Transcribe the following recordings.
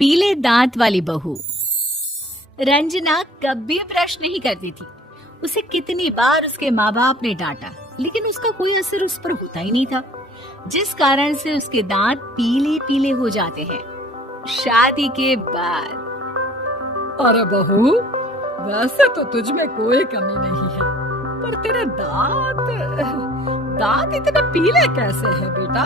पीले दांत वाली बहू। रंजना कभी ब्रश नहीं करती थी। उसे कितनी बार उसके माँ बाप ने डांटा, लेकिन उसका कोई असर उस पर होता ही नहीं था, जिस कारण से उसके दांत पीले पीले हो जाते हैं। शादी के बाद अरे बहू, वैसे तो तुझ में कोई कमी नहीं है, पर तेरे दांत इतने पीले कैसे हैं बेटा?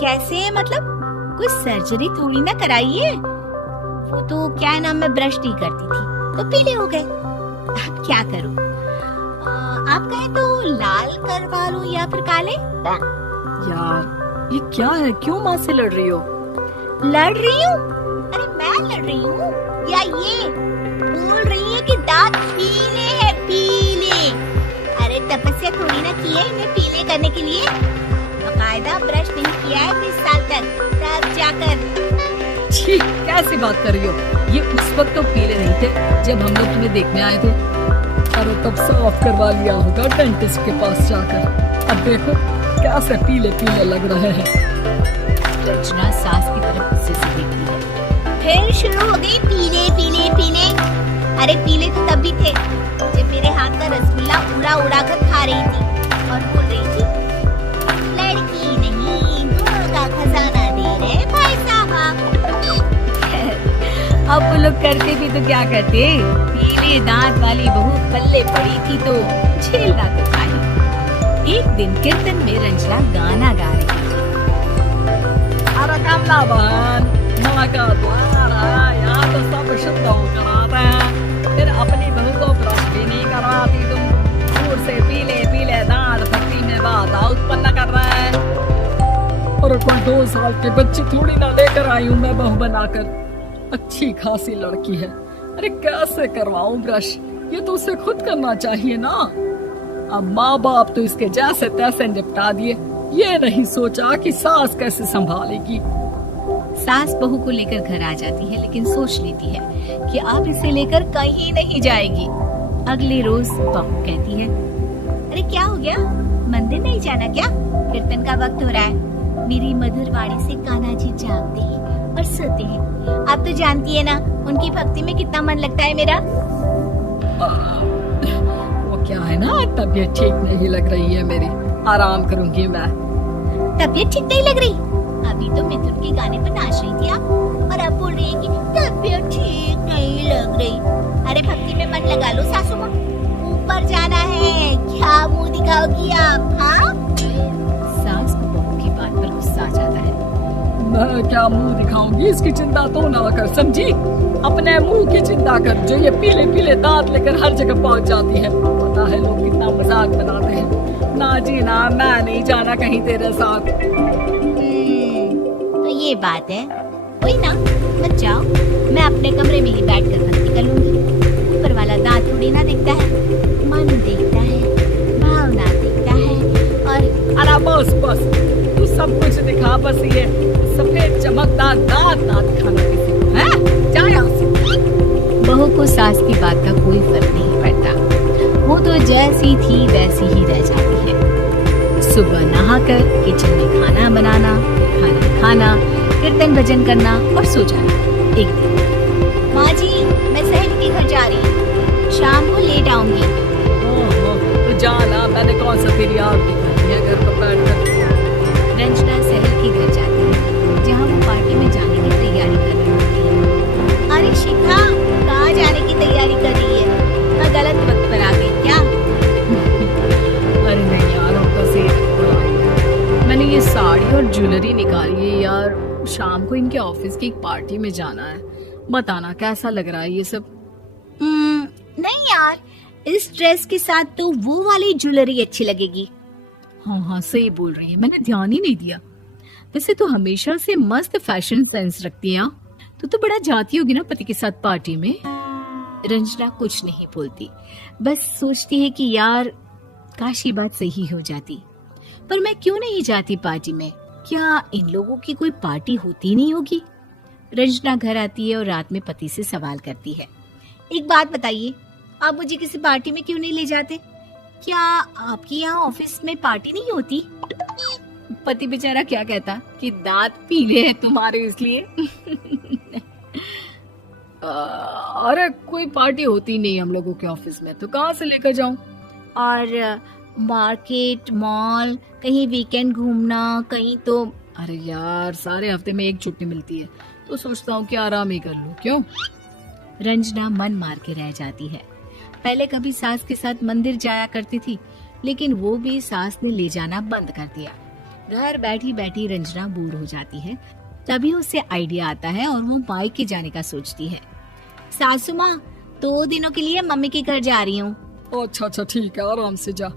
कैसे मतलब? कोई सर्जरी थोड़ी ना कराइए। वो तो क्या नाम, मैं ब्रश नहीं करती थी तो पीले हो गए। अब क्या करूं? आप कहें तो लाल करवा लूं या फिर काले? यार ये क्या है, क्यों माँ से लड़ रही हो? लड़ रही हूँ? अरे मैं लड़ रही हूँ या ये बोल रही है कि दांत पीले हैं, पीले। अरे तपस्या थोड़ी ना की है इन्हें पीले करने के लिए। बाकायदा ब्रश नहीं किया है 20 साल तक, तब जाकर। छी, कैसी बात कर रही हो? ये उस वक्त तो पीले नहीं थे जब हम लोग तुम्हें देखने आए थे। अरे तब साफ करवा लिया होगा डेंटिस्ट के पास जाकर। अब देखो कैसे पीले पीले लग रहे हैं। रचना सास की तरफ गुस्से से देखती है। फिर शुरू हो गई पीले पीले पीले। अरे पीले तो तब भी थे जब मेरे हाथ का रसगुल्ला उड़ा उड़ा कर खा रही थी और बोल रही थी, लड़की नहीं गुड़ का खजाना दे रहे भाई साहब। अब वो लोग करते भी तो क्या करते, पीले दांत वाली बहू पल्ले पड़ी थी तो झेलना तो था ही। एक दिन कीर्तन में रंजना गाना गा रही थी। अरे कमला बहन, माँ का द्वार है, यहाँ तो सब शुद्ध होकर आते हैं, फिर अपनी बहू को ब्रश भी नहीं कराती तुम। दूर से पीले पीले दांत भक्ति में बाधा उत्पन्न कर रहा है। और कोई 2 साल के बच्ची थोड़ी ना लेकर आई हूँ मैं बहू बनाकर। अच्छी खासी लड़की है, अरे कैसे करवाऊं ब्रश? ये तो उसे खुद करना चाहिए ना। अब माँ बाप तो इसके जैसे तैसे निपटा दिए, ये नहीं सोचा कि सास कैसे संभालेगी। सास बहू को लेकर घर आ जाती है, लेकिन सोच लेती है कि अब इसे लेकर कहीं नहीं जाएगी। अगले रोज बहू कहती है, अरे क्या हो गया, मंदिर नहीं जाना क्या? कीर्तन का वक्त हो रहा है। मेरी मधुर वाणी से कान्हा जी जागते हैं और सोते हैं। आप तो जानती है ना उनकी भक्ति में कितना मन लगता है मेरा। वो क्या है ना, तबीयत ठीक नहीं लग रही है मेरी, आराम करूंगी मैं। तबीयत ठीक नहीं लग रही? अभी तो मिथुन के गाने पर नाच रही थी आप, और अब बोल रही है कि तबीयत ठीक नहीं लग रही। अरे भक्ति में मन लगा लो सासू माँ, ऊपर जाना है, क्या मुंह दिखाओगी आप? हाँ, सास को बहू की बात पर गुस्सा आ जाता है। मैं क्या मुंह दिखाऊंगी, इसकी चिंता तो ना कर, समझी? अपने मुंह की चिंता कर, जो ये पीले पीले दांत लेकर हर जगह पहुंच जाती है। पता है लोग कितना मजाक बनाते हैं। ना जी ना, मैं नहीं जाना कहीं तेरे साथ। तो ये बात है, कोई ना, मत जाओ, मैं अपने कमरे में ही बैठकर भक्ति कर लूंगी। ऊपर वाला दांत थोड़ी ना देखता है, मन देखता है, भावना देखता है। और अरे बस बस, तू सब कुछ दिखा, बस ये सफेद चमकदार दांत खाना किसी को है? जा यहाँ से। बहू को सास की बात का कोई फर्क नहीं पड़ता, वो तो जैसी थी वैसी ही रह जाती है। सुबह नहाकर किचन में खाना बनाना, खाना खाना, कीर्तन भजन करना और सो जाना। एक दिन, माँ जी मैं सहेली के घर जा रही हूँ, शाम को लेट आऊंगी। तो जाना, मैंने कौन सा तेरी आरती करनी है घर पर बैठकर। रंजना सहेली के घर जाती है, जहाँ वो पार्टी में जाने की तैयारी कर रही होती है। अरे शिखा, कहाँ जाने की तैयारी कर रही है? मैं गलत वक्त पर आ गई क्या? अरे नहीं यार, हम तो सही। मैंने ये साड़ी और ज्वेलरी निकाली है यार, शाम को इनके ऑफिस की एक पार्टी में जाना है। बताना कैसा लग रहा है ये सब? नहीं यार, इस ड्रेस के साथ तो वो वाली ज्वेलरी अच्छी लगेगी। हाँ सही बोल रही है, मैंने ध्यान ही नहीं दिया। वैसे तो हमेशा से मस्त फैशन सेंस रखती है। तो बड़ा जाती होगी ना पति के साथ पार्टी में। रंजना कुछ नहीं बोलती, बस सोचती है कि यार काश ये बात सही हो जाती, पर मैं क्यों नहीं जाती पार्टी में? क्या इन लोगों की कोई पार्टी होती नहीं होगी? रंजना घर आती है और रात में पति से सवाल करती है, एक बात बताइए, आप मुझे किसी पार्टी में क्यों नहीं ले जाते? क्या आपके यहाँ ऑफिस में पार्टी नहीं होती? पति बेचारा क्या कहता कि दांत पीले हैं तुम्हारे इसलिए। अरे कोई पार्टी होती नहीं हम लोगों के ऑफिस में, तो कहाँ से लेकर जाऊं? और मार्केट, मॉल, कहीं वीकेंड घूमना, कहीं तो। अरे यार सारे हफ्ते में एक छुट्टी मिलती है, तो सोचता हूँ कि आराम ही कर लूं। क्यों? रंजना मन मार के रह जाती है। पहले कभी सास के साथ मंदिर जाया करती थी, लेकिन वो भी सास ने ले जाना बंद कर दिया। घर बैठी बैठी रंजना बोर हो जाती है। तभी उसे आइडिया आता है और वो मायके जाने का सोचती है। सासू माँ, 2 दिनों के लिए मम्मी के घर जा रही हूँ। अच्छा अच्छा ठीक है, आराम से जा।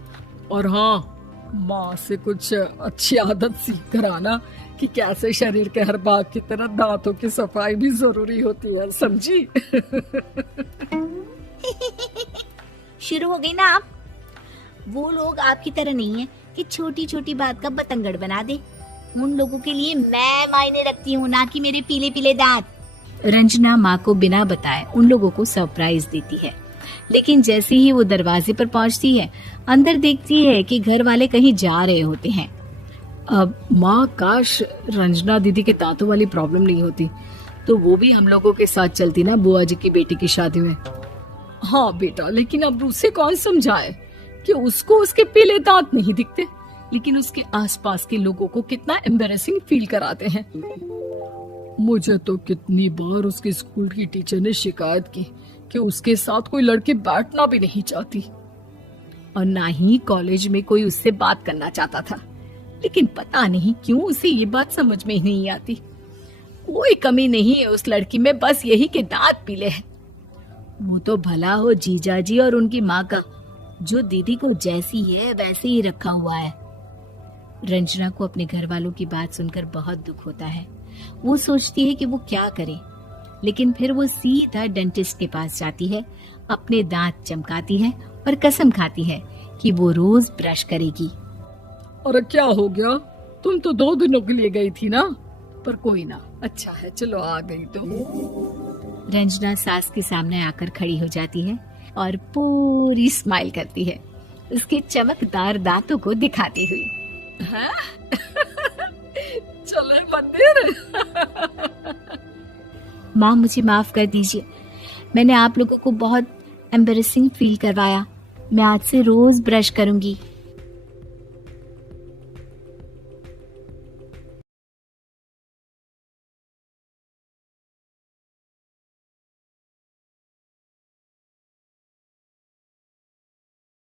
और हाँ, माँ से कुछ अच्छी आदत सीख कर आना कि कैसे शरीर के हर भाग की तरह दांतों की सफाई भी जरूरी होती है, समझी? शुरू हो गई ना आप। वो लोग आपकी तरह नहीं है कि छोटी छोटी बात का बतंगड़ बना दे। उन लोगों के लिए मैं मायने रखती हूँ, ना कि मेरे पीले पीले दांत। रंजना माँ को बिना बताए उन लोगों को सरप्राइज देती है, लेकिन जैसे ही वो दरवाजे पर पहुंचती है, अंदर देखती है कि घर वाले कहीं जा रहे होते हैं। अब माँ, काश रंजना दीदी के दांतों वाली प्रॉब्लम नहीं होती, तो वो भी हम लोगों के साथ चलती ना बुआ जी की बेटी की शादी में। हाँ बेटा, लेकिन अब उसे कौन समझाए कि उसको उसके पीले दांत नहीं दिखते, लेकिन उसके आसपास के लोगों को कितना एम्बैरेसिंग फील कराते हैं। मुझे तो कितनी बार उसके स्कूल की टीचर ने शिकायत की कि उसके साथ कोई लड़की बैठना भी नहीं चाहती, और ना ही कॉलेज में कोई उससे बात करना चाहता था। लेकिन पता नहीं क्यों उसे ये बात समझ में ही नहीं आती। कोई कमी नहीं है उस लड़की में, बस यही कि दांत पीले हैं। वो तो भला हो जीजा जी और उनकी माँ का, जो दीदी को जैसी है वैसे ही रखा हुआ है। रंजना को अपने घर वालों की बात सुनकर बहुत दुख होता है। वो सोचती है कि वो क्या करे, लेकिन फिर वो सीधा डेंटिस्ट के पास जाती है, अपने दांत चमकाती है और कसम खाती है कि वो रोज ब्रश करेगी। अरे क्या हो गया? तुम तो 2 दिनों के लिए गई थी ना, पर कोई ना, अच्छा है, चलो आ गई तो। रंजना सास के सामने आकर खड़ी हो जाती है और पूरी स्माइल करती है, उसके चमकदार दांतों को दिखाती हुई। हैं? चले मंदिर? माँ, मुझे माफ कर दीजिए, मैंने आप लोगों को बहुत एम्बैरेसिंग फील करवाया। मैं आज से रोज ब्रश करूंगी।